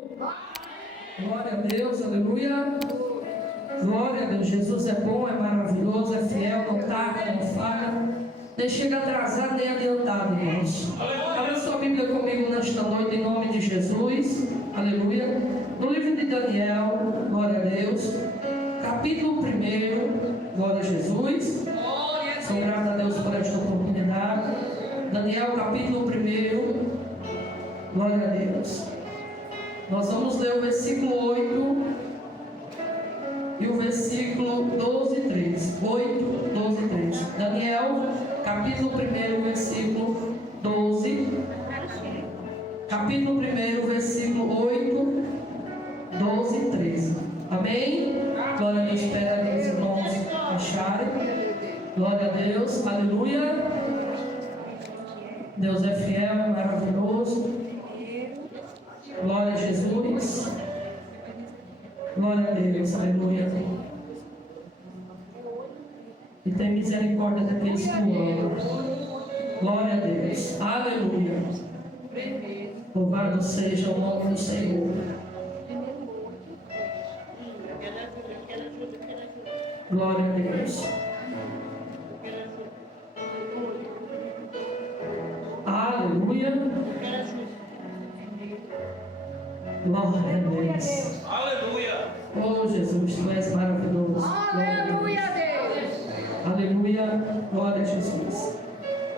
Glória a Deus, aleluia. Glória a Deus, Jesus é bom, é maravilhoso, é fiel, não tarda, não falha, nem chega atrasado nem adiantado, irmãos. Abra sua Bíblia comigo nesta noite em nome de Jesus, aleluia. No livro de Daniel, glória a Deus, capítulo 1, glória a Jesus. Sou grato a Deus por esta oportunidade. Daniel, capítulo 1, glória a Deus. Nós vamos ler o versículo 8 e o versículo 12 e 13. 8, 12 e 13. Daniel, capítulo 1, versículo 12. Capítulo 1, versículo 8, 12 e 13. Amém? Glória a Deus, espera que os irmãos acharem. Glória a Deus, aleluia. Deus é fiel, é maravilhoso. Glória a Jesus. Glória a Deus, aleluia. E tem misericórdia daqueles que o amam. Glória a Deus, aleluia. Louvado seja o nome do Senhor. Glória a Deus. Aleluia. Glória a Deus. Aleluia. Oh Jesus, tu és maravilhoso. Aleluia, Deus. Aleluia. Glória a Jesus.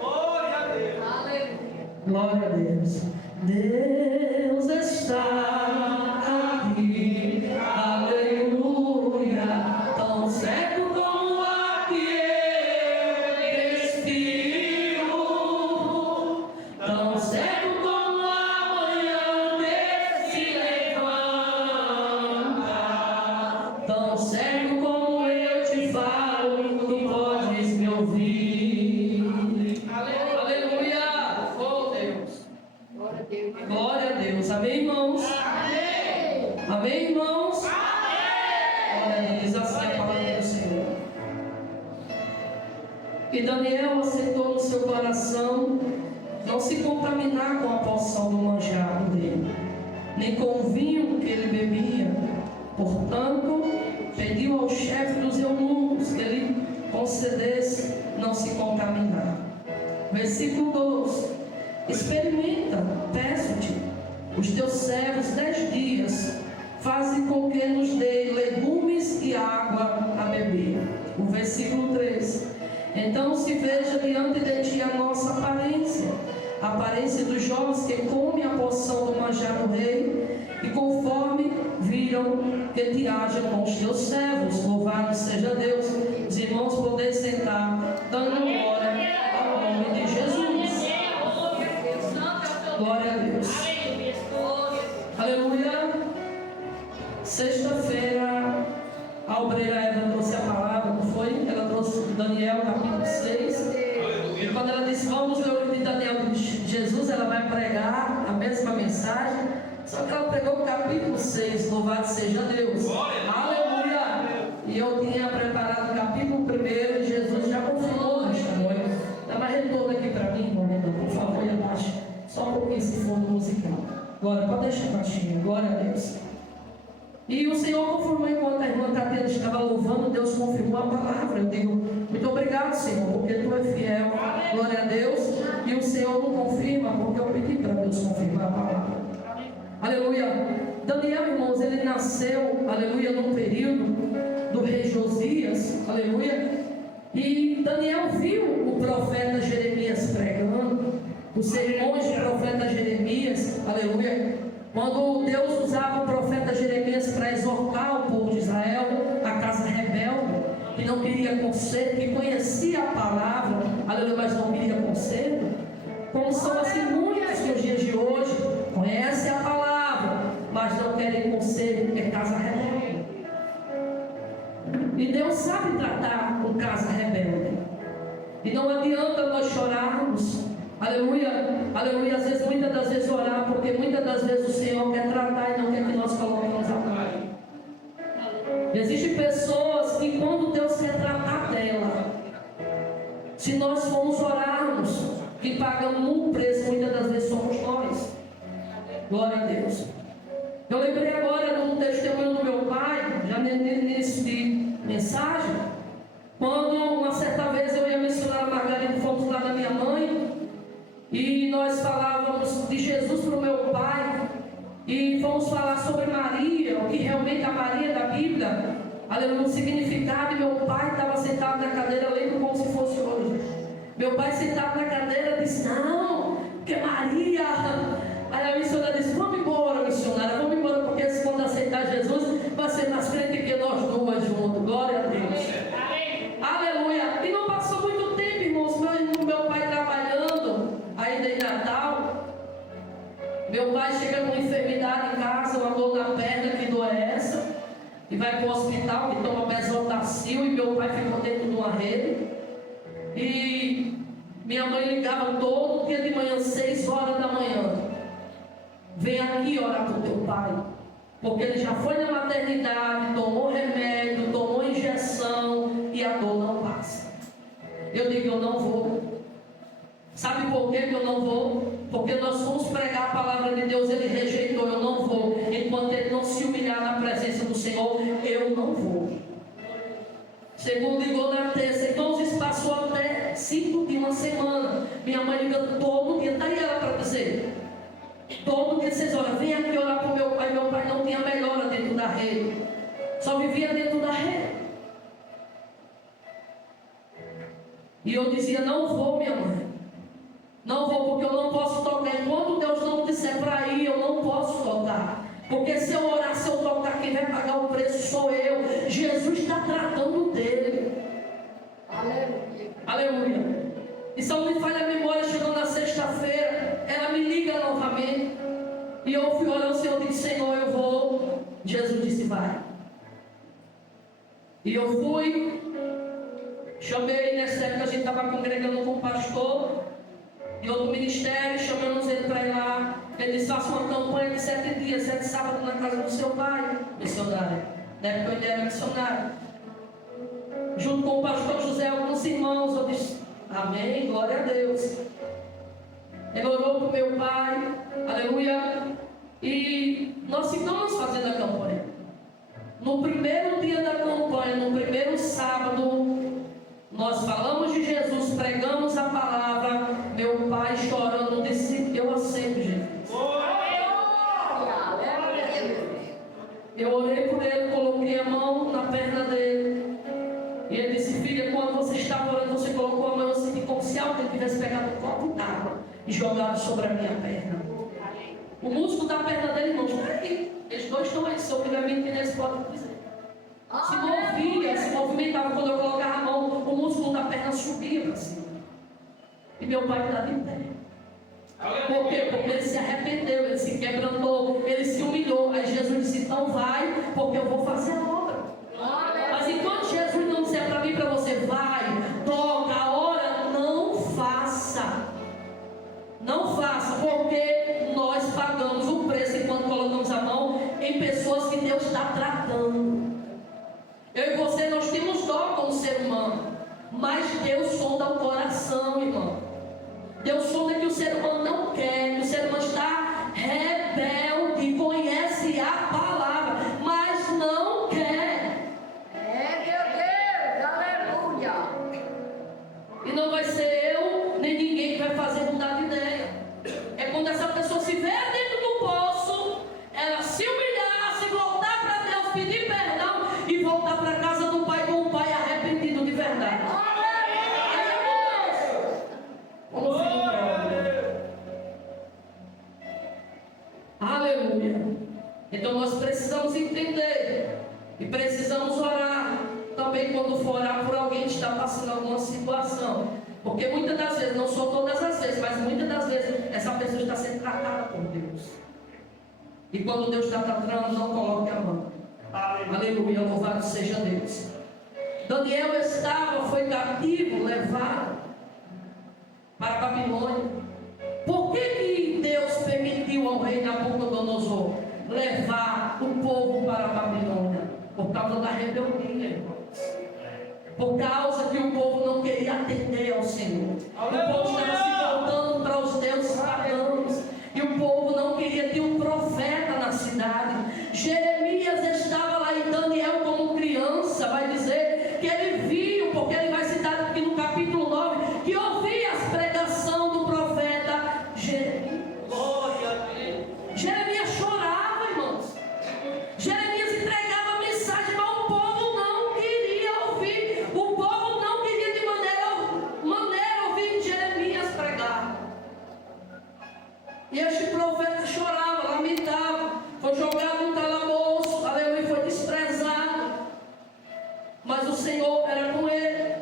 Glória a Deus. Aleluia. Glória a Deus. Deus está aqui. Aleluia. Tão certo como o ar que eu respiro. Tão certo como amanhã se levanta. Tão certo como eu te falo, tu podes me ouvir. Aleluia. Oh Deus. Glória a Deus. Glória a Deus. Amém, irmãos? Amém. Amém, irmãos? Amém. Glória a Deus. Diz assim a palavra do Senhor. E Daniel aceitou no seu coração não se contaminar com a porção do manjar dele, nem com o vinho que ele bebia. Portanto, pediu ao chefe dos eunucos que ele concedesse não se contaminar. Versículo 12. Experimenta, peço-te, os teus servos 10 dias, faze com que nos dê legumes e água a beber. O versículo 13. Então se veja diante de ti a nossa aparência, a aparência dos jovens que comem a porção do manjar do rei, e conforme viram que te haja com os teus servos. Louvado seja Deus. Os irmãos podem sentar, dando glória ao nome de Jesus. Glória a Deus. Aleluia. Sexta-feira, a obreira Eva trouxe a palavra, não foi? Ela trouxe Daniel, capítulo 6. E quando ela disse, vamos ler o livro de Daniel de Jesus, ela vai pregar a mesma mensagem. Só que ela pregou o capítulo 6, louvado seja Deus. Aleluia. E eu tinha preparado o capítulo 1 e Jesus já confirmou nesta noite. Dá mais retorno aqui para mim, irmão, por favor, e abaixe. Só um pouquinho esse fundo musical. Glória, pode deixar baixinho. Glória a Deus. E o Senhor confirmou enquanto a irmã Tatiana estava louvando, Deus confirmou a palavra. Eu digo, muito obrigado, Senhor, porque Tu é fiel. Glória a Deus. E o Senhor não confirma, porque eu pedi para Deus confirmar a palavra. Aleluia. Daniel, irmãos, ele nasceu, aleluia, num período do rei Josias. Aleluia. E Daniel viu o profeta Jeremias pregando os sermões do profeta Jeremias, aleluia, quando Deus usava o profeta Jeremias para exortar o povo de Israel, a casa rebelde, que não queria conserto, que conhecia a palavra, aleluia, mas não queria conserto, como são assim muitos nos dias de hoje, conhecem a palavra, mas não querem conserto, é casa rebelde. E Deus sabe tratar com casa rebelde, e não adianta nós chorarmos, aleluia, aleluia, às vezes, muitas das vezes orar, porque muitas das vezes o Senhor quer tratar e não quer que nós coloquemos a mão. Existem pessoas que quando Deus quer tratar dela, se nós formos orarmos, que pagamos um preço, muitas das vezes somos nós. Glória a Deus. Eu lembrei agora de um testemunho do meu pai, já nesse de mensagem, quando uma certa vez eu ia mencionar a Margarida, fomos lá na minha mãe, e nós falávamos de Jesus para o meu pai, e fomos falar sobre Maria, o que realmente a Maria da Bíblia, aleluia, o significado, e meu pai estava sentado na cadeira, lendo como se fosse hoje. Meu pai sentado na cadeira disse, não, porque Maria... Aí a missionária disse, vamos embora, missionária, vamos embora, porque se quando aceitar Jesus, vai ser mais crente que nós duas juntos. Glória a Deus. Amém. Aleluia. E não passou muito tempo, irmãos, meu pai trabalhando, ainda em Natal. Meu pai chega com enfermidade em casa, uma dor na perna, que dor é essa? E vai para o hospital, que toma Besotacil, e meu pai ficou dentro de uma rede. E minha mãe ligava todo dia de manhã, 6 horas da manhã. Vem aqui orar para o teu pai, porque ele já foi na maternidade, tomou remédio, tomou injeção e a dor não passa. Eu digo, eu não vou. Sabe por que eu não vou? Porque nós fomos pregar a palavra de Deus, ele rejeitou, eu não vou. Enquanto ele não se humilhar na presença do Senhor, eu não vou. Segundo ligou na terça, então isso passou até 5 dias, uma semana. Minha mãe liga todo dia, está aí ela para dizer. Todo dia 6 horas, vem aqui orar para o meu pai. Meu pai não tinha melhora dentro da rede, só vivia dentro da rede. E eu dizia, não vou, minha mãe, não vou, porque eu não posso tocar. Enquanto Deus não disser para ir, eu não posso tocar. Porque se eu orar, se eu tocar, quem vai pagar o preço sou eu. Jesus está tratando dele. Aleluia. Aleluia. E se não me falha a memória, chegou na sexta-feira, ela me liga novamente. E eu fui orando, o Senhor disse, Senhor, eu vou. Jesus disse, vai. E eu fui. Chamei, nessa época a gente estava congregando com o pastor de outro ministério, chamamos ele para ir lá. Ele disse, faça uma campanha de 7 dias, 7 sábados na casa do seu pai, missionário. Na época eu ainda era missionário. Junto com o pastor José, alguns irmãos, eu disse, amém, glória a Deus. Ele orou para o meu pai, aleluia. E nós ficamos fazendo a campanha. No primeiro dia da campanha, no primeiro sábado, nós falamos de Jesus, pregamos a palavra. Meu pai chorando disse, eu aceito Jesus. Eu orei por ele, coloquei a mão na perna dele. E ele disse, filha, quando você estava orando, você colocou a mão, eu senti como se alguém tivesse pegado um copo d'água e jogado sobre a minha perna. O músculo da perna dele, irmãos, está aí. Eles dois estão aí, se eu tiver mentindo, eles podem dizer. Se movia, se movimentava. Quando eu colocava a mão, o músculo da perna subia para cima. E meu pai estava em pé. Por quê? Porque ele se arrependeu, ele se quebrantou, ele se humilhou. Aí Jesus disse, então vai, porque eu vou fazer a obra. Mas enquanto Jesus não disser para mim e para você, vai, toca, a hora, não faça. Não faça, porque nós pagamos o preço enquanto colocamos a mão em pessoas que Deus está tratando. Eu e você, nós temos dó como ser humano, mas Deus sonda o coração, irmão. Deus sonda que o ser humano não quer, que o ser humano está rebelde, conhece a palavra, mas não quer. Meu Deus, aleluia. E não vai ser eu, nem ninguém que vai fazer mudar de ideia. É quando essa pessoa se vê dentro do poço, ela se humilhar, se voltar para Deus, pedir perdão e voltar para a casa do Pai com o Pai arrependido de verdade. Aleluia. Então nós precisamos entender e precisamos orar também quando for orar por alguém que está passando alguma situação, porque muitas das vezes, não são todas as vezes, mas muitas das vezes essa pessoa está sendo tratada por Deus, e quando Deus está tratando, não coloque a mão. Aleluia, louvado seja Deus. Daniel foi cativo, levado para a Babilônia. Por que Deus permitiu ao rei Nabucodonosor levar o povo para a Babilônia? Por causa da rebeldia, irmãos. Por causa que o povo não queria atender ao Senhor. O povo estava se voltando para os deuses pagãos. E o povo não queria ter um profeta na cidade. Jeremias estava lá e Daniel, como criança, vai dizer que ele viu, porque ele vai citar aqui no capítulo 9, que ouvia as pregação do profeta Jeremias. Glória a Deus. Jeremias chorava, irmãos. Jeremias entregava a mensagem, mas o povo não queria ouvir. O povo não queria de maneira ouvir Jeremias pregar. E este profeta chorava, lamentava, foi jogado no calabouço, aleluia, foi desprezado. Mas o Senhor era com ele.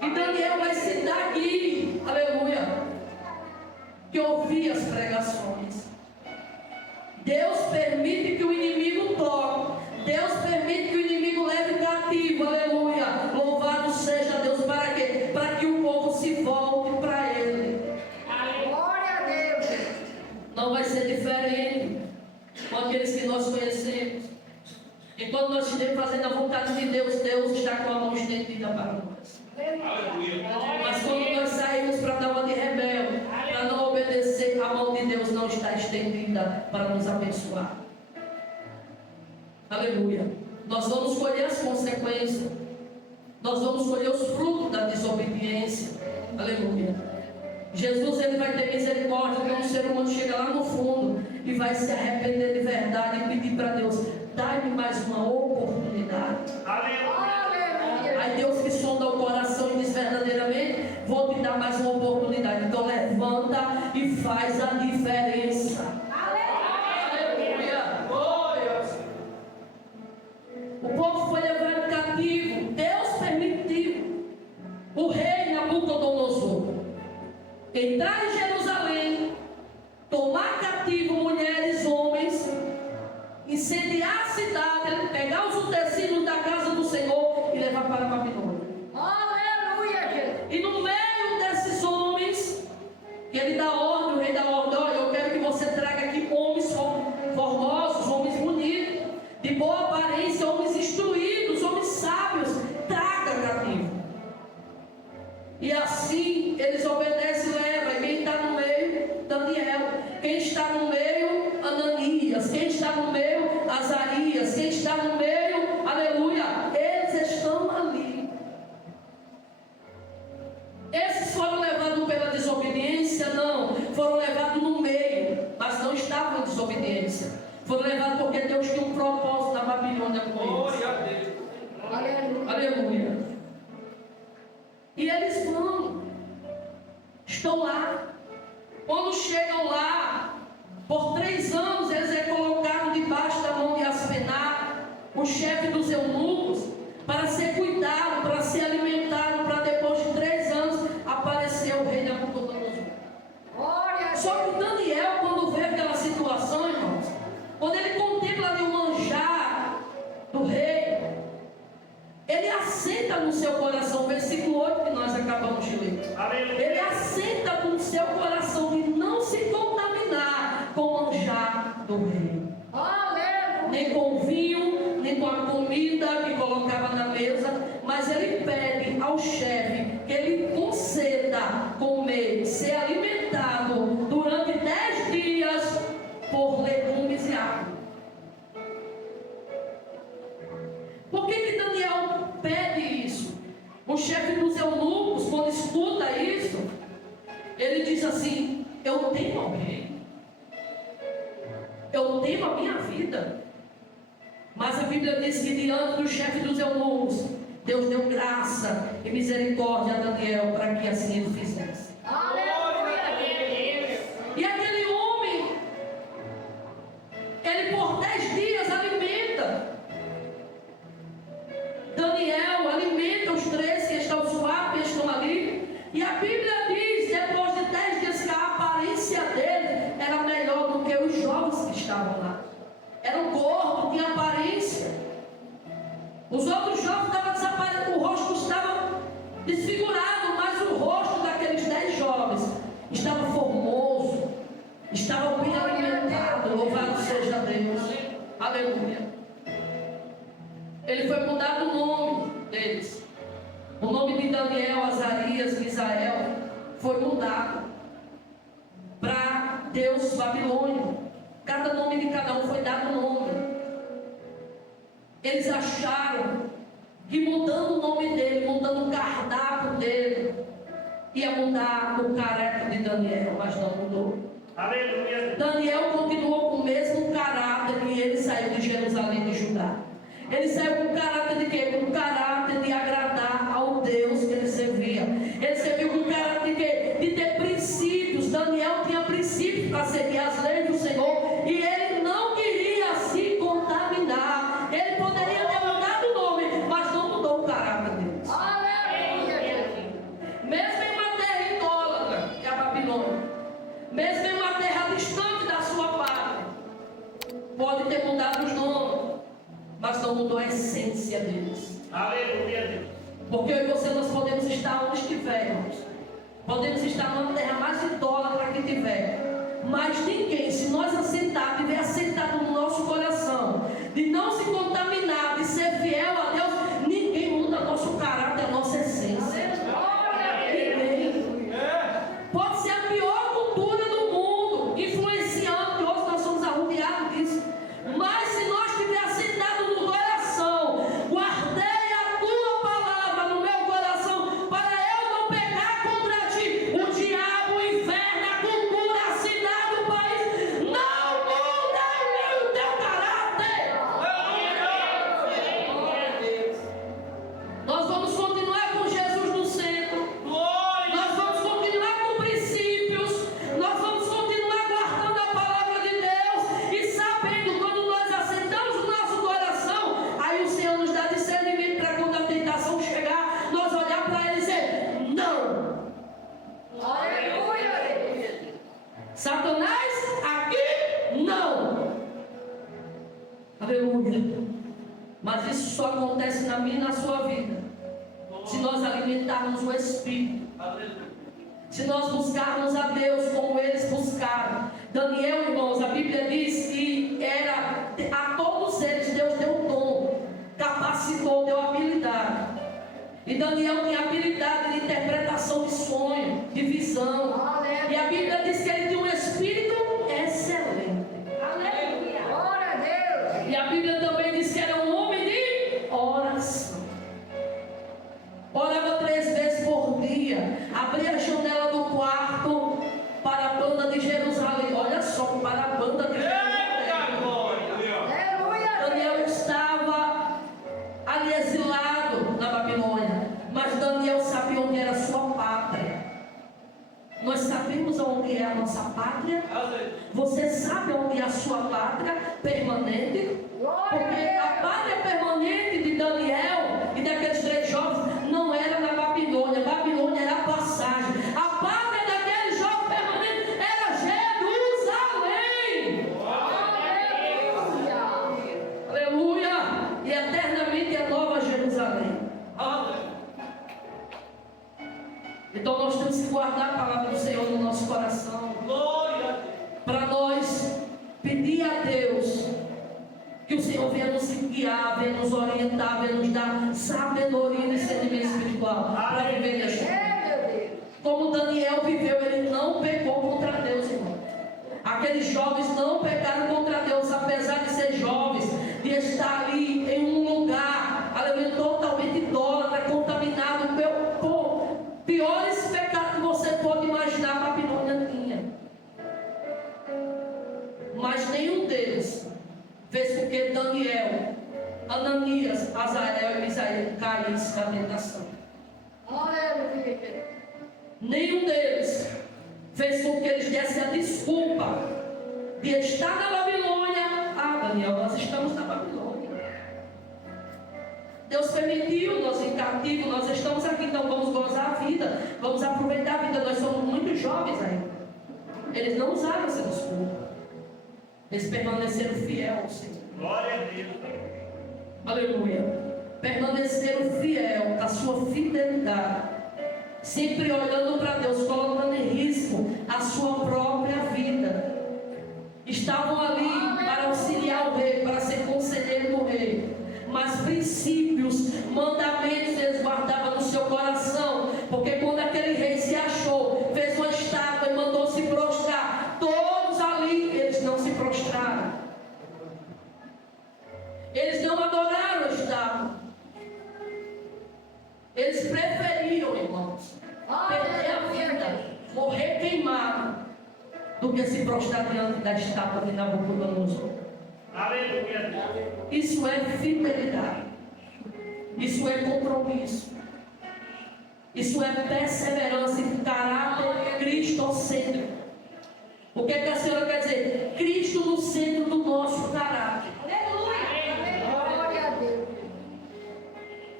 E Daniel vai citar aqui, aleluia, que ouvia as pregações. Deus permite que o inimigo toque. Deus permite que o inimigo leve cativo, aleluia. Louvado seja Deus, para quê? Para que o povo se volte para Ele. Glória a Deus. Não vai ser diferente com aqueles que nós conhecemos. E quando nós estivermos fazendo a vontade de Deus, Deus está com a mão estendida para nós. Aleluia. Mas quando nós saímos para dar uma de rebelde, para não obedecer, a mão de Deus não está estendida para nos abençoar. Aleluia. Nós vamos colher as consequências. Nós vamos colher os frutos da desobediência. Aleluia. Jesus, ele vai ter misericórdia quando o ser humano chega lá no fundo e vai se arrepender de verdade e pedir para Deus: dá-me mais uma oportunidade. Aleluia. Aí Deus que sonda o coração e diz verdadeiramente: vou te dar mais uma oportunidade. Então levanta e faz a diferença. Aleluia. Glória. O povo foi levado cativo. Deus permitiu o rei Nabucodonosor entrar em Jerusalém, tomar cativo mulheres, homens, incendiar a cidade, pegar os utensílios da casa do Senhor e levar para a Babilônia. Aleluia, Jesus. E no meio desses homens, que ele dá ordem, o rei dá ordem: olha, eu quero que você traga aqui homens formosos, homens bonitos, de boa aparência, homens instruídos, homens sábios, traga cativo. E assim eles obedecem e levam. E quem está no meio? Daniel. Quem está no meio? Ananias. Quem está no meio? Azarias. Quem está no meio? Aleluia. Eles estão ali. Esses foram levados pela desobediência? Não. Foram levados no meio, mas não estavam em desobediência. Foram levados porque Deus tinha um propósito na Babilônia com eles. Glória a Deus. Aleluia. Aleluia. E eles vão, estão lá. Quando chegam lá, por 3 anos eles é colocado debaixo da mão de Aspenar, o chefe dos eunucos, para ser cuidado, para ser alimentado, para depois de 3 anos aparecer o rei Nabucodonosor. Glória a Deus. Só que Daniel, quando vê aquela situação, irmãos, quando ele contempla ali o manjar do rei, ele assenta no seu coração, versículo 8 que nós acabamos de ler. Aleluia. Ele assenta no seu coração de não se contaminar com o manjar do rei. Aleluia. Nem com o vinho, nem com a comida que colocava na mesa, mas ele pede ao chefe que ele conceda comer, ser alimentado durante 10 dias por legumes e água. Por que Daniel pede isso? O chefe dos eunucos, quando escuta isso, ele diz assim: eu temo ao rei, eu temo a minha vida. Mas a Bíblia diz que diante do chefe dos eunucos, Deus deu graça e misericórdia a Daniel para que assim ele fizesse. Aleluia. E aquele homem, ele por 10 dias alimenta Daniel, alimenta os 3 que estão, os 4 que estão ali. E a Bíblia diz, depois de 10 dias, que a aparência dele era melhor do que os jovens que estavam lá. Era um gordo, tinha aparência. Os outros jovens estavam desaparecendo, o rosto estava desfigurado, mas o rosto daqueles 10 jovens estava formoso, estava bem alimentado. Louvado seja Deus. Aleluia. Ele foi mudado o nome deles. O nome de Daniel, Azarias, Misael foi mudado para Deus Babilônio. Cada nome de cada um foi dado nome. Eles acharam que mudando o nome dele, mudando o cardápio dele, ia mudar o caráter de Daniel, mas não mudou. Aleluia. Daniel continuou com o mesmo caráter que ele saiu de Jerusalém de Judá. Ele saiu com o caráter de quê? Com o caráter de agradar ao Deus que ele servia. Ele serviu com o caráter de quê? De ter princípios. Daniel tinha princípios para seguir as leis do Senhor. E ele não queria se contaminar. Ele poderia ter mudado o nome, mas não mudou o caráter deles. Aleluia. Mesmo em uma terra idólatra, que é a Babilônia, mesmo em uma terra distante da sua pátria, pode ter mudado os nomes, mas não mudou a essência deles. Aleluia. Porque eu e você nós podemos estar onde estivermos, podemos estar numa terra mais idólatra que tiver, mas ninguém, se nós aceitar, tiver aceitado no nosso coração, de não se contaminar, de ser fiel a Deus, ninguém muda nosso caráter, a nossa essência. Ninguém. Pode ser a pior cultura do mundo, influenciando, que hoje nós somos arrodeados disso. Mas se nós tiver aceitado no coração, guardei a tua palavra no meu coração, para eu não pecar contra ti, o diabo, o inferno, a cultura, a cidade, o país, não muda o teu caráter. Nós vamos continuar com Jesus no centro. Nós vamos continuar com princípios. Nós vamos continuar guardando a palavra de Deus. E sabendo, quando nós aceitamos o nosso coração, aí o Senhor nos dá discernimento para quando a tentação chegar, nós olhar para Ele e dizer: não. Aleluia. Satanás, aqui não. Aleluia. Mas isso só acontece na minha e na sua vida se nós alimentarmos o Espírito. Se nós buscarmos a Deus como eles buscaram. Daniel, irmãos, a Bíblia diz que a todos eles Deus deu dom, capacitou, deu habilidade. E Daniel tinha habilidade de interpretação de sonho, de visão. E a Bíblia diz que ele tinha um espírito excelente. Aleluia. Glória a Deus. E a Bíblia também diz que era um homem de oração. Orava 3 vezes por dia. Abria a janela do quarto para a banda de Jerusalém. Olha só, para a banda de Jerusalém. Aleluia. Daniel estava ali exilado na Babilônia. Mas Daniel sabia onde era a sua pátria. Nós sabemos onde é a nossa pátria. Você sabe onde é a sua pátria permanente? Porque a pátria permanente de Daniel e daqueles 3 jovens não era na Babilônia. Babilônia era a passagem. A pátria daqueles jovens permanentes era Jerusalém. Aleluia. Aleluia. E eternamente é Nova Jerusalém. Então nós temos que guardar a palavra do Senhor no nosso coração, para nós pedir a Deus que o Senhor venha nos guiar, venha nos orientar, venha nos dar sabedoria e discernimento espiritual para viver neste mundo. Meu Deus. Como Daniel viveu, ele não pecou contra Deus, irmão. Aqueles jovens não pecaram contra Deus, apesar de ser jovens, de estar ali em um lugar, aleluia, totalmente idólatra, contaminado por piores pecados que você pode imaginar. A Babilônia tinha. Mas nenhum deles fez com que Daniel, Ananias, Azael e Misael caíssem na tentação. Aleluia. Nenhum deles fez com que eles dessem a desculpa de estar na Babilônia. Ah, Daniel, nós estamos na Babilônia. Deus permitiu, nós em cativo, nós estamos aqui, então vamos gozar a vida, vamos aproveitar a vida. Nós somos muito jovens ainda. Eles não usaram essa desculpa. Eles permaneceram fiel ao Senhor. Glória a Deus. Aleluia. Permaneceram fiel à sua fidelidade, sempre olhando para Deus, colocando em risco a sua própria vida. Estavam ali para auxiliar o rei, para ser conselheiro do rei. Mas princípios, mandamentos eles guardavam no seu coração. Porque quando aquele rei se achou, fez uma estátua e mandou se prostrar, todos ali, eles não se prostraram. Eles não adoraram do que se prostrar diante da estátua de Nabucodonosor. Aleluia, Deus. Isso é fidelidade. Isso é compromisso. Isso é perseverança e caráter cristocêntrico. O que a senhora quer dizer? Cristo no centro do nosso caráter. Glória a Deus.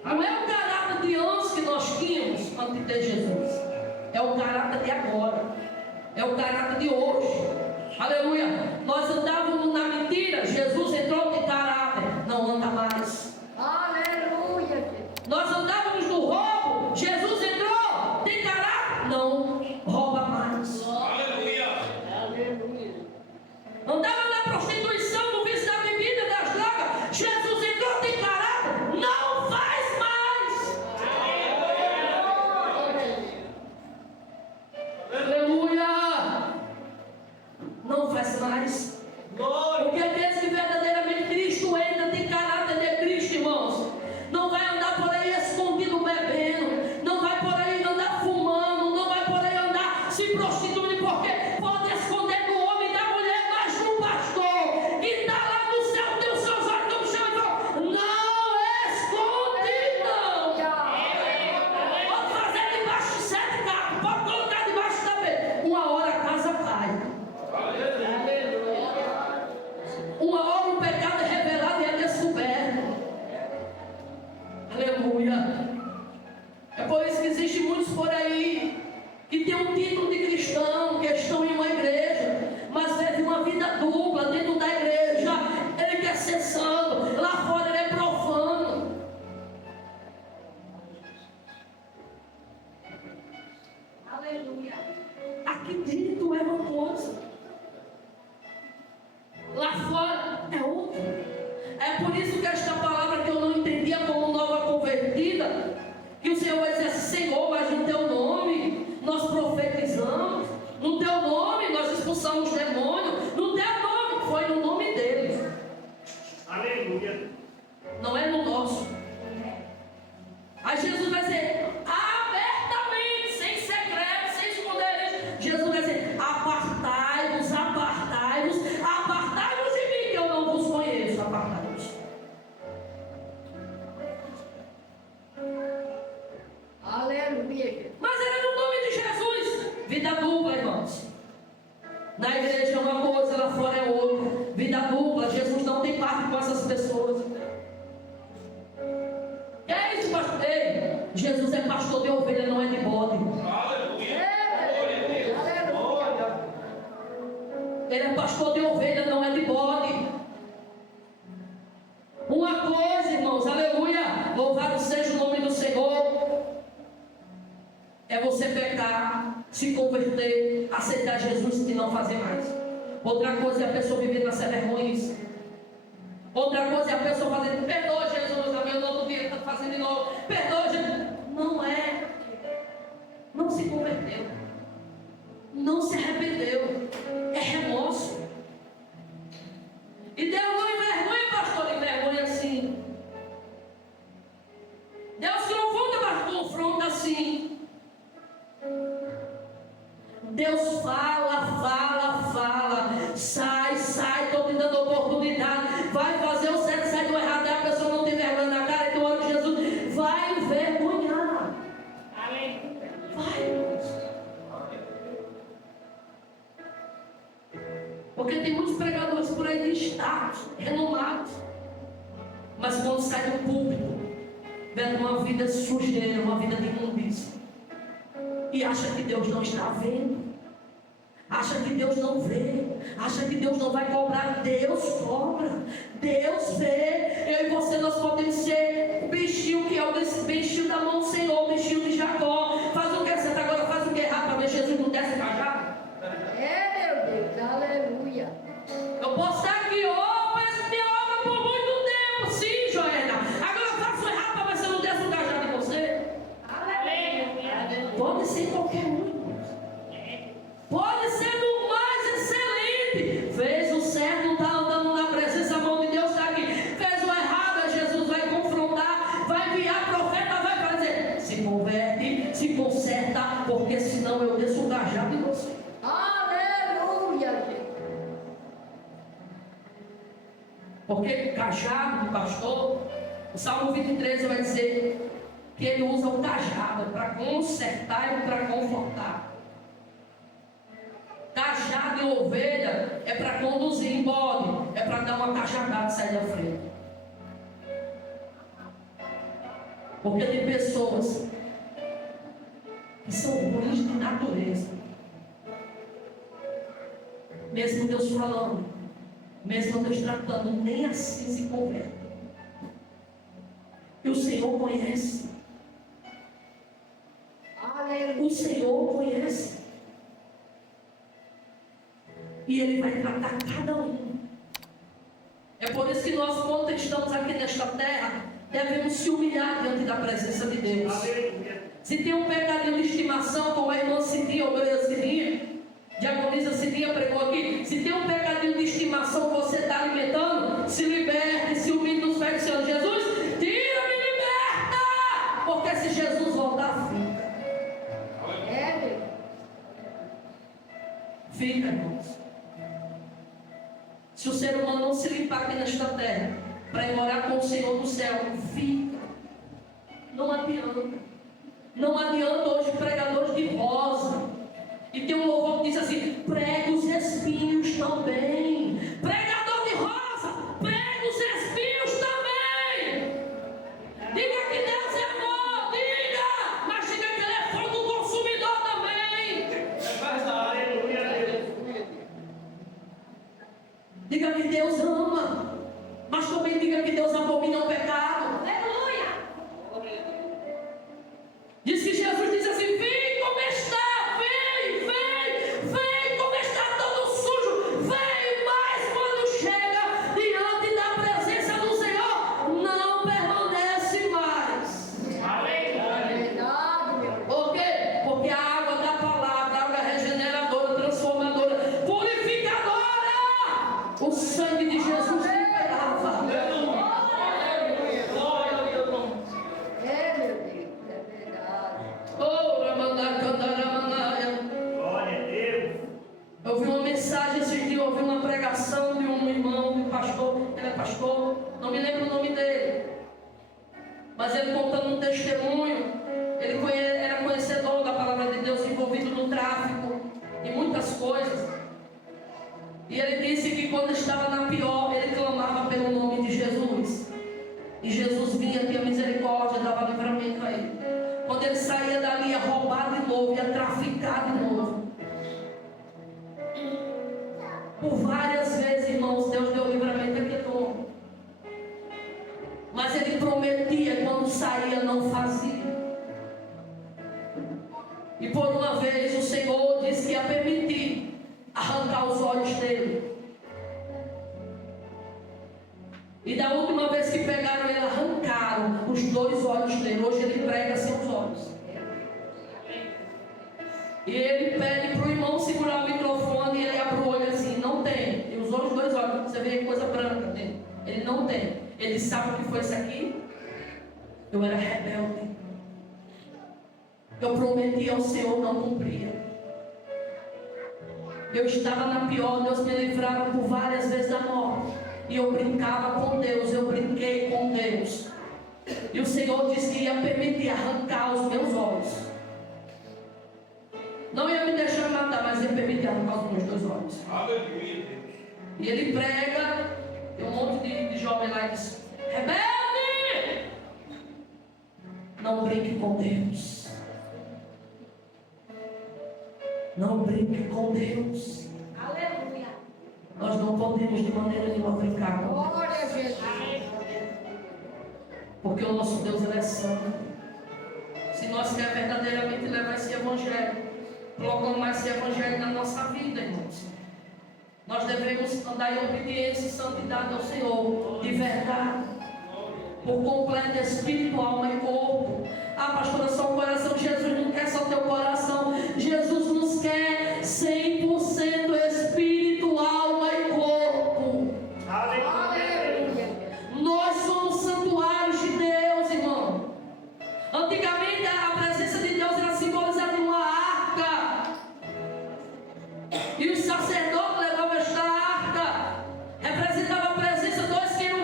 Não é o caráter de antes que nós tínhamos antes de ter Jesus. É o caráter de agora. É o caráter de hoje. Aleluia. Nós andávamos na mentira. Jesus entrou em caráter. Não anda mais. Aleluia. Nós andávamos no roubo. Jesus entrou. Tem caráter? Não rouba mais. Aleluia. Andava na prostituição, no vício da bebida, das drogas. Jesus entrou, tem caráter? Não faz mais. Aleluia. Não faz mais. Porque aqueles que verdadeiramente Cristo entra, tem caráter de Cristo, irmãos. Não vai andar por aí escondido bebendo. Não vai por aí andar fumando. Não vai por aí andar se prostituindo. Porque pode esconder do homem e da mulher, mas no pastor que está lá no céu, tem os seus olhos no chão e fala: não esconde, não. Pode fazer debaixo de 7 carros, pode colocar debaixo da mesa. Uma hora a casa cai. Uma hora o pecado é revelado e é descoberto. Aleluia. É por isso que existem muitos por aí que tem um título de cristão, que estão em uma igreja, mas vive uma vida dupla dentro da igreja. Ele quer ser santo, lá fora ele é profano. Aleluia. Aqui dentro é uma coisa, lá fora é outra. É por isso que esta palavra que eu não entendia como nova convertida, que o Senhor vai dizer assim: Senhor, mas no teu nome nós profetizamos, no teu nome nós expulsamos demônios, no teu nome, foi no nome dele, Aleluia. não é no nosso. Aí Jesus vai dizer abertamente, sem segredo, sem esconder. Jesus vai dizer: apartai-vos, apartai-vos, apartai-vos de mim, que eu não vos conheço. Apartai-vos. Aleluia. Mas era no nome de Jesus. Vida dupla, irmãos. Na igreja é uma coisa, lá fora é outra. Vida dupla. Jesus não tem parte com essas pessoas. Que é isso, pastor? Ei, Jesus é pastor de ovelha, não é de bode. Aleluia. Aleluia. Ele é pastor de ovelha, não é de bode. Uma coisa, irmãos, aleluia, louvado seja o nome do Senhor, é você pecar, se converter, aceitar Jesus e não fazer mais. Outra coisa é a pessoa viver na vergonhice. Outra coisa é a pessoa fazer: perdoa Jesus, amém, no outro dia está fazendo de novo, perdoa Jesus. Não é, não se converteu, não se arrependeu, é remorso. E Deus não envergonha, pastor, envergonha assim. Deus confronta, mas confronta assim. Deus fala, fala, fala. Sai, sai, estou te dando oportunidade. Vai fazer o certo, sai do errado. Aí a pessoa não tem vergonha na cara, então olha Jesus, vai envergonhar. Vai. Porque tem muitos pregadores por aí de status, renomados, mas quando sai do púlpito, vendo uma vida sujeira, uma vida de imundícia, e acha que Deus não está vendo, acha que Deus não vê, acha que Deus não vai cobrar. Deus cobra, Deus vê. Eu e você, nós podemos ser o bichinho que é o bichinho da mão do Senhor, o bichinho de Jacó. Faz o que? Você agora faz o que errado para ver Jesus não desce cajado? Meu Deus. Aleluia. Eu posso estar aqui, mas minha obra por muito tempo, sim, Joana. Agora faço errado para ver se não desce o cajado em você. Aleluia. Pode ser qualquer um. Pode ser do mais excelente. Fez o certo, não está andando na presença, a mão de Deus está aqui. Porque cajado do pastor, o Salmo 23 vai dizer que ele usa o cajado para consertar e para confortar. Cajado e ovelha é para conduzir em bode, é para dar uma cajadada e sair da frente. Porque tem pessoas que são ruins de natureza. Mesmo Deus falando, mesmo Deus tratando, nem assim se converte. E o Senhor conhece. Aleluia. O Senhor conhece. E Ele vai tratar cada um. É por isso que nós, quando estamos aqui nesta terra, devemos se humilhar diante da presença de Deus. Aleluia. Se tem um pecadinho de estimação, como a irmã Cidinha, ou a Cidinha, diaconisa Cidinha pregou aqui, se tem um pecadinho de estimação que você está alimentando, se liberte, se humilhe nos pés do Senhor Jesus, tira-me, liberta! Porque se Jesus voltar, fica. É, Deus. Fica, irmãos. Se o ser humano não se limpar aqui nesta terra, para ir morar com o Senhor do céu, fica. Não adianta. Não adianta hoje pregadores de rosa. E tem um louvor que diz assim: prega os espinhos também. Pregador de rosa, prega os espinhos também. Diga que Deus é amor, diga. Mas diga que Ele é fogo consumidor também. Aleluia. Diga que Deus ama. Mas também diga que Deus abomina o pecado. Aleluia. Diz que Jesus diz assim: vem como está, vem como está todo sujo, vem, mas quando chega diante da presença do Senhor, não permanece mais. Aleluia. Verdade, meu. Por quê? Porque a água da palavra, a água regeneradora, transformadora, purificadora, o sangue de Jesus liberava. É, meu Deus. É verdade. Oh, Ramandacandaramanaia. Glória a Deus. Eu ouvi uma mensagem esses dias, eu ouvi uma pregação de um irmão, de um pastor, ele é pastor, não me lembro o nome dele, mas ele contando um testemunho. Ele era conhecedor da palavra de Deus, envolvido no tráfico e muitas coisas. E ele disse que quando estava na pior, ele clamava pelo nome de Jesus. E Jesus vinha, tinha misericórdia, dava livramento a ele. Quando ele saía dali, ia roubar de novo, ia traficar de novo. Por várias vezes, irmãos, Deus deu livramento àquele homem. Mas ele prometia, quando saía, não fazia. E por uma vez o Senhor disse que ia permitir arrancar os olhos dele. E da última vez que pegaram ele, arrancaram os 2 olhos dele. Hoje ele prega sem os olhos. E ele pede para o irmão segurar o microfone e ele abre o olho assim, não tem. E os outros 2 olhos, você vê coisa branca dele. Ele não tem. Ele sabe o que foi isso aqui? Eu era rebelde. Eu prometia ao Senhor, não cumpria. Eu estava na pior, Deus me livrava por várias vezes da morte. E eu brincava com Deus, eu brinquei com Deus. E o Senhor disse que ia permitir arrancar os meus olhos. Não ia me deixar matar, mas ia permitir arrancar os meus 2 olhos. Aleluia. E ele prega, tem um monte de jovem lá e diz: rebelde! Não brinque com Deus. Não brinque com Deus. Aleluia. Nós não podemos de maneira nenhuma brincar com Deus. Glória a Jesus. Porque o nosso Deus ele é santo. Se nós queremos verdadeiramente levar esse evangelho, proclamar esse evangelho na nossa vida, irmãos, nós devemos andar em obediência e santidade ao Senhor, de verdade, por completo, espírito, alma e corpo. Ah, pastora, só o coração. Jesus não quer só teu coração. Jesus nos quer 100% espírito, alma e corpo. Aleluia. Nós somos santuários de Deus, irmão. Antigamente a presença de Deus era simbolizada em uma arca. E o sacerdote levava esta arca. Representava a presença, 2 querubins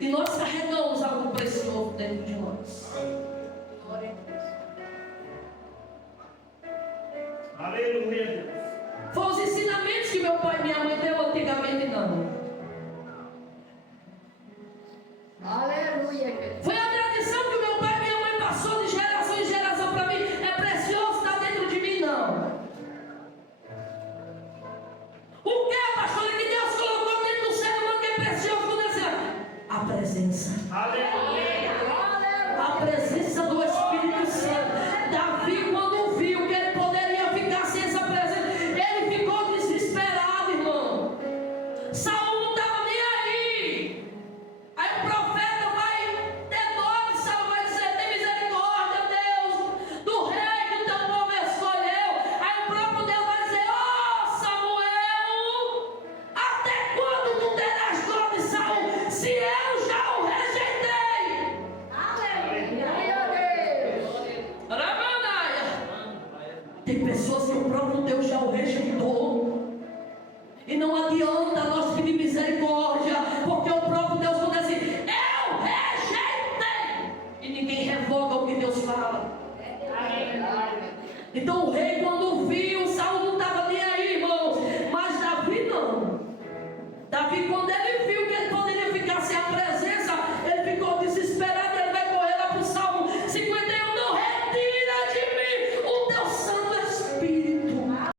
E nós carregamos algo precioso dentro de nós. Glória a Deus. Aleluia, Deus. Foram os ensinamentos que meu pai e minha mãe deu antigamente, não. Aleluia, querido. Foi a tradição que meu pai e minha mãe passou de geração em geração para mim. É precioso, está dentro de mim, não. O que, pastor, que Deus colocou dentro do ser humano que é precioso? Quando ele diz, a presença. Aleluia. A presença do Espírito Santo. Davi, quando viu que ele poderia ficar sem essa presença, ele ficou desesperado, irmão. Saul não estava nem aí. Aí o profeta vai ter dó de Saul, vai dizer: tem misericórdia, Deus, do rei que o teu povo escolheu. Aí o próprio Deus vai dizer: ó Samuel, até quando tu terás dó de Saul, se eu já o rejeitei? Tem pessoas que o próprio Deus já o rejeitou. E não adianta nós pedir misericórdia, porque o próprio Deus quando diz assim: eu rejeitei. E ninguém revoga o que Deus fala. Então o rei, quando viu, Saul não estava nem aí, irmãos. Mas Davi não. Davi, quando ele